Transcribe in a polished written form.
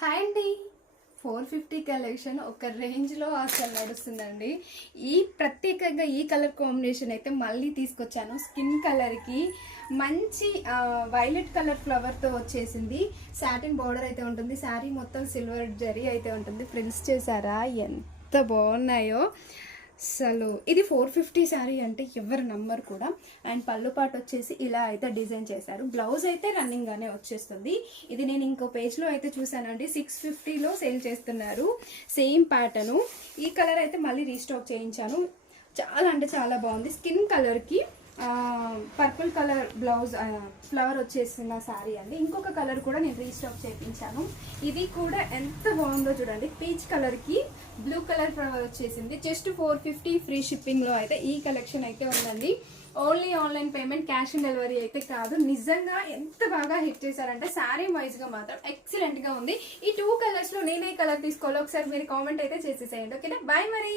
Hi అండి. 450 collection ఒక రేంజ్లో అసలు నడుస్తుందండి. ప్రత్యేకంగా ఈ కలర్ కాంబినేషన్ అయితే మళ్ళీ తీసుకొచ్చాను. స్కిన్ కలర్కి మంచి వైలెట్ కలర్ ఫ్లవర్తో వచ్చేసింది. సాటిన్ బార్డర్ అయితే ఉంటుంది. శారీ మొత్తం సిల్వర్ జరీ అయితే ఉంటుంది. ప్రింట్స్ చేశారా ఎంత బాగున్నాయో అసలు. ఇది 450 శారీ అంటే ఎవరు నమ్మరు కూడా. అండ్ పళ్ళు పాటు వచ్చేసి ఇలా అయితే డిజైన్ చేశారు. బ్లౌజ్ అయితే రన్నింగ్ గానే వచ్చేస్తుంది. ఇది నేను ఇంకో పేజ్లో అయితే చూసానండి, 650లో సేల్ చేస్తున్నారు. Same pattern. ఈ కలర్ అయితే మళ్ళీ రీస్టాక్ చేయించాను. చాలా అంటే చాలా బాగుంది. స్కిన్ కలర్కి పర్పుల్ కలర్ బ్లౌజ్ ఫ్లవర్ వచ్చేసిన శారీ అండి. ఇంకొక కలర్ కూడా నేను రీస్టాక్ చేయించాను. ఇది కూడా ఎంత బాగుందో చూడండి. పీచ్ కలర్కి బ్లూ కలర్ ఫ్లవర్ వచ్చేసింది. జస్ట్ 450 ఫ్రీ షిప్పింగ్లో అయితే ఈ కలెక్షన్ అయితే ఉందండి. Only online payment, cash on delivery అయితే కాదు. నిజంగా ఎంత బాగా హిట్ చేశారంటే శారీ వైజ్గా మాత్రం ఎక్సలెంట్గా ఉంది. ఈ 2 కలర్స్లో నేనే కలర్ తీసుకోవాలో ఒకసారి మీరు కామెంట్ అయితే చేసేసేయండి. ఓకేనా? బాయ్ మరి.